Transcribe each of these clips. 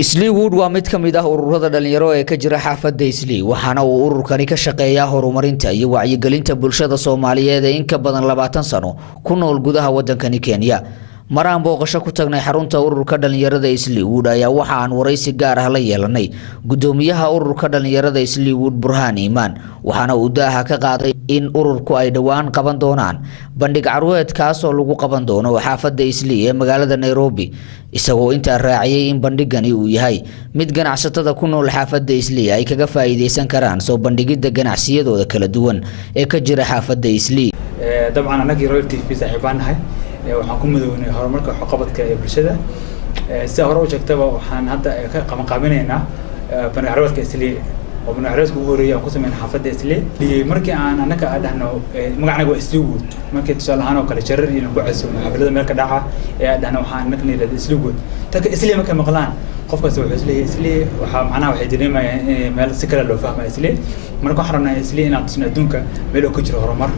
EASTLEIGHWOOD waa mid ka mid ah ururada dhalinyaro ee ka jira xaafadda islii waxaana uu ururkani ka shaqeeyaa horumarinta iyo wacyigelinta bulshada Soomaaliyeed ee in ka badan 20 sano ku nool gudaha wadankani Kenya. maraan booqasho ku tagnay xarunta ururka dhalinyarada EASTLEIGHWOOD ayaa waxa aan waraysi gaar ah la yeelanay gudoomiyaha ururka dhalinyarada EASTLEIGHWOOD Burhaan Iimaan waxaana uu daaha ka qaaday in ururku ay dhawaan qaban doonaan bandhig carweedkaas oo lagu qaban doono xaafadda islii ee magaalada Nairobi isagoo inta raaciyay in bandhigani uu yahay mid ganacsatada ku nool xaafadda islii ay kaga faa'iideysan karaan soo bandhigida ganacsiyadooda kala duwan ee ka jira xaafadda islii. dabcan anagii Royal TV saaxiibanahay waxaan ku midownay horumarka waxqabadka ee bulshada si hore u jeegtaba waxaan hadda ka qabanqaabinaynaa bandhig carweedka islii oo bandhig carweedka ugu horeeyay aan ku sameeyay xaafadda islii markii aan anaga dhahno magacayga waa EASTLEIGHWOOD markii tusaale ahaan oo kale jarar iyo ku cusub xafladda meel ka dhaca ee dhahno waxaan naga nidada EASTLEIGHWOOD taka islii markay maqlaan qofkaas wuxuu isleeyahay islii waxa macnaha waxay dareemayaan in meel si kale loo fahmo islii marka waxaan rabnaa islii inaan tusno adduunka meel oo ka jiro horumar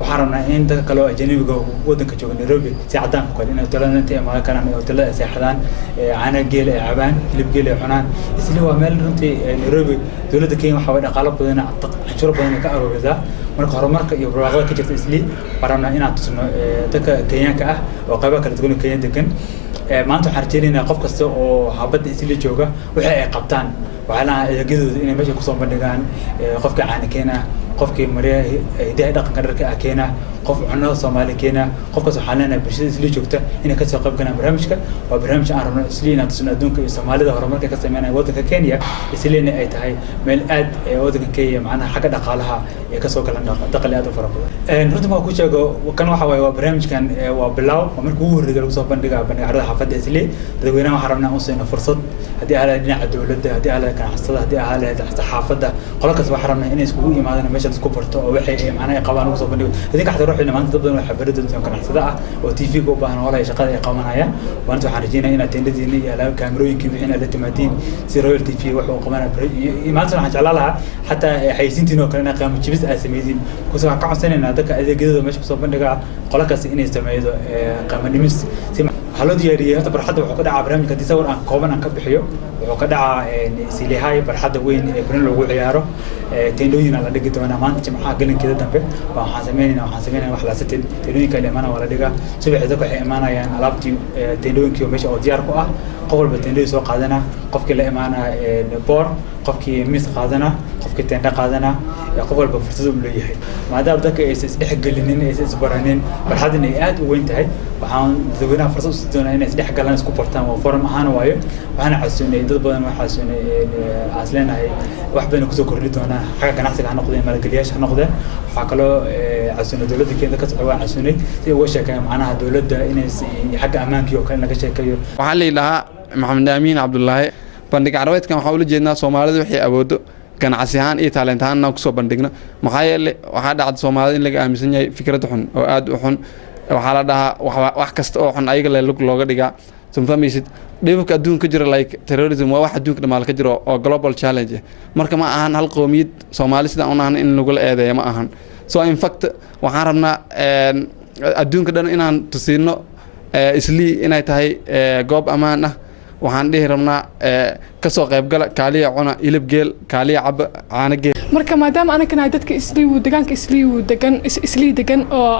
waxaan rabnaa in dadka kale oo ajnabiga wadanka jooga Nairobi si cadaan ku kale in hoteelada inta ama kana hoteelada seexdaan caana geel ee cabaan hilib geel ee cunaan islii waa meel runtii Nairobi dawladda Kenya waxa way dhaqaale badan cashuur badan ka arooraysaa marka horumarka iyo barwaaqada ka jirta islii waxaan rabnaa inaan tusno dadka Kenyaanka ah oo qaybo kala duwan Kenya degan maanta waxaan rajaynaynaa qof kasta oo xaafadda islii jooga waxa ay qabtaan waxaa la adeegyadooda inay meesha ku soo bandhigaan qofka caana Kenya qofkii mariya hidaha dhaqanka dharka Kenya qof cunno Soomaali Kenya qofkaas waxaan leenahay bulshada islii joogta inay ka soo qayb galaan barnaamijka waa barnaamij aan rabno islii inaan tusno adduunka iyo Soomaalida horumarka ka sameynaya wadanka Kenya isliina ay tahay meel aad wadanka Kenya macnaha xagga dhaqaalaha ee ka soo galan dakhli aad u fara badan runtii ma ku sheego kan waxa waa barnaamijkan waa bilow markii ugu horeeyay lagu soo bandhiga bandhig carada xaafadda islii dadweynaha waxaan rabnaa u siino fursad haddii ay dhinaca dawladda haddii ay ganacsatada haddii ay xaafadda qolkaas waxaan rabnaa inay iskugu yimaadaan meesha isku barto oo waxay macnaha qabaan ugu soo bandhigo idinka xataa ruuxina maanta dad badan waxa baradooda ganacsada ah oo TV ga u baahan walaal shaqada ay qabanayaan maanta waxaan rajaynayaa inaad teendadiina iyo alaab kaamirooyinkii wixii la timaadeen si Royal TV wax uu qabanaa maanta waxaan jeclaan lahaa xataa xayeysiintiin oo kale inay qaamo jibis ay sameeyeen kusoo ka codsanaynaa dadka adeegyada meesha ku soo bandhiga qolkaas inay sameeydo qaamo dhimis si haloo diyaariyay hada barxadda wuxuu ka dhacaa barnaamijka sawir aan kooban aan ka bixiyo wuxuu ka dhacaa Silihay barxadda weyn ee Brno lagu ciyaaro teendooyin la dhigi doona maanta jimcaha galankeeda dambe waxaan sameeynaa wax la sitin teendooyinka leemana wala dhiga subaxda waxay imaanayaan alaabtii teendooyinkii meesha oo diyaar ku ah qof walba teendooyin soo qaadana qofkii la imaanaa boor qofkii miis qaadana qofkii teenda qaadana qof walba fursad uu leeyahay maadaama dadka ay isdhex galinin ay isbaranin barxaddan ay aad u weyn tahay waxaan dadweynaha fursad u doonaa inay isdhex galaan isku bartaan oo forum ahaan waayo waxaan casuunay dad badan waxaa casuunay asleenahay wax badan ku soo kordhi doona xagga ganacsiga ha noqdeen maalgeliyaasha ha noqdeen waxa kale casuunay dawladda Kenya ka socda casuunay si uga sheekay macnaha dawladda inay xagga ammaanka iyo kale laga sheekayo waxaan leeyahay Maxamed Amiin Abdullaahi bandhig carweedkan waxa uu la jeednaa Soomaalida wixii awoodo ganacsi ahaan iyo talent ahaan ku soo bandhigna maxaa yeelay waxa dhacday Soomaalida in laga aaminsan yahay fikrad xun oo aad u xun waxa la dhahaa wax kasta oo xun ayaga looga dhigaa sometimes dhibka adduunka jira like terrorism waa wax adduunka dhamaal ka jiro oo global challenge marka ma ahan hal qoomiyad Soomaali sida aan ahan in lagu eedeeyo ma ahan so in fact waxaan rabnaa adduunka dhan inaan tusino islii inay tahay goob amaan ah waxaan dhihi rabnaa ka soo qayb gala kaaliya cuna hilib geel kaaliya cab caana geel marka maadaama anagana dadka EASTLEIGHWOOD deegaanka islii degan oo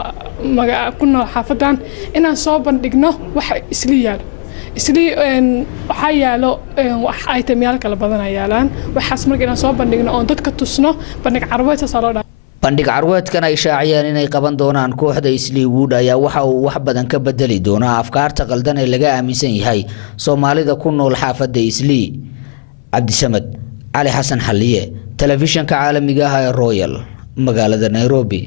magaca ku nool xaafadan inaan soo bandhigno wax islii yaalo islii waxa yaalo wax ay taamiyal kala badan yaalaan waxaas marka inaan soo bandhigno oo dadka tusno bandhig carweedka soo loo bandhig carweedkan ay shaaciyeen inay qaban doonaan kooxda EASTLEIGHWOOD ayaa waxa uu wax badan ka bedeli doonaa afkaarta qaldan ee laga aaminsan yahay Soomaalida ku nool xaafadda islii. Abdi Ali Xasan Xaliye telefishinka caalamiga ah ee Royal magaalada Nairobi.